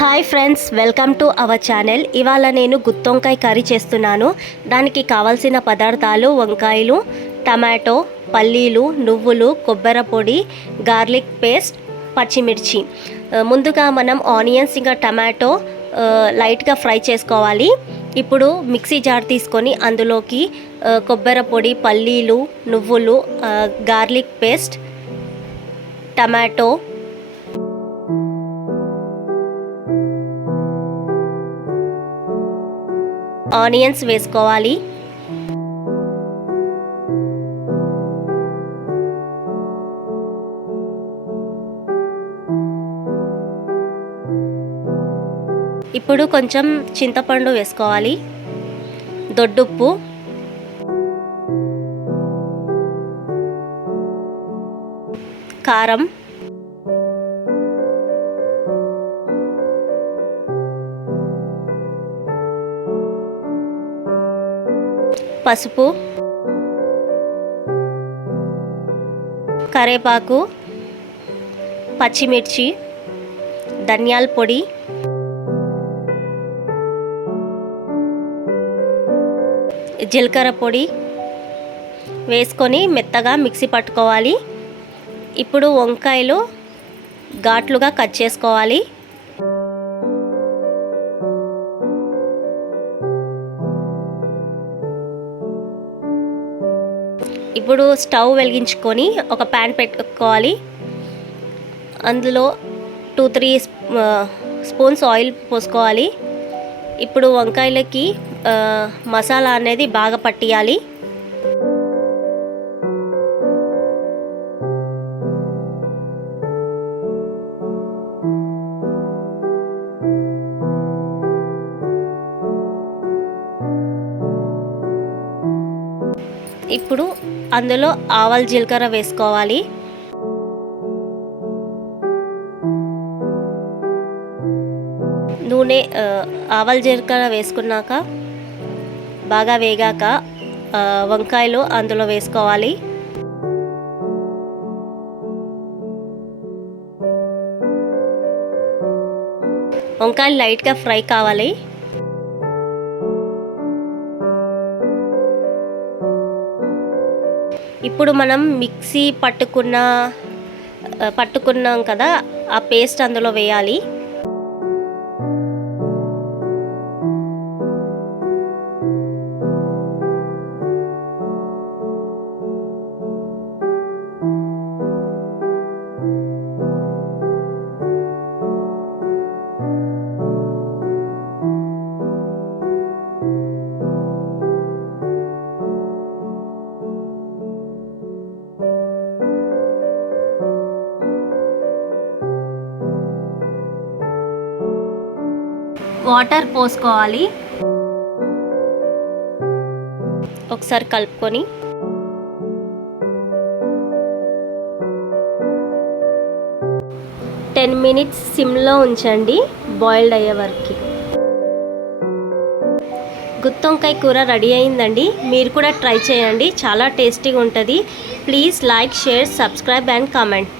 Hi friends, welcome to our channel. ఇవాళ నేను గుత్తొంకాయ curry చేస్తున్నాను. దానికి కావాల్సిన పదార్థాలు: వంకాయలు, టమాటో, పల్లీలు, నువ్వులు, కొబ్బరి పొడి, గార్లిక్ పేస్ట్, పచ్చిమిర్చి. ముందుగా మనం ఆనియన్స్ ఇంకా టమాటో లైట్గా ఫ్రై చేసుకోవాలి. ఇప్పుడు మిక్సీ జార్ తీసుకొని అందులోకి కొబ్బరి పొడి, పల్లీలు, నువ్వులు, గార్లిక్ పేస్ట్, టమాటో, ఆనియన్స్ వేసుకోవాలి. ఇప్పుడు కొంచెం చింతపండు వేసుకోవాలి, దొడ్డుప్పు, కారం, పసుపు, కరివేపాకు, పచ్చిమిర్చి, ధనియాల పొడి, జీలకర్ర పొడి వేసుకొని మెత్తగా మిక్సీ పట్టుకోవాలి. ఇప్పుడు వంకాయలు ఘాట్లుగా కట్ చేసుకోవాలి. ఇప్పుడు స్టవ్ వెలిగించుకొని ఒక ప్యాన్ పెట్టుకోవాలి. అందులో 2-3 స్పూన్స్ ఆయిల్ పోసుకోవాలి. ఇప్పుడు వంకాయలకి మసాలా అనేది బాగా పట్టియాలి. ఇప్పుడు అందులో ఆవాలు, జీలకర్ర వేసుకోవాలి. నూనె, ఆవాలు, జీలకర్ర వేసుకున్నాక బాగా వేగాక వంకాయలు అందులో వేసుకోవాలి. వంకాయలు లైట్గా ఫ్రై కావాలి. ఇప్పుడు మనం మిక్సీ పట్టుకున్నాం కదా, ఆ పేస్ట్ అందులో వేయాలి. వాటర్ పోసుకోవాలి. ఒకసారి కలుపుకొని టెన్ మినిట్స్ సిమ్లో ఉంచండి, బాయిల్డ్ అయ్యే వరకు. గుత్తొంకాయ కూర రెడీ అయిందండి. మీరు కూడా ట్రై చేయండి, చాలా టేస్టీగా ఉంటుంది. Please like, share, subscribe and comment.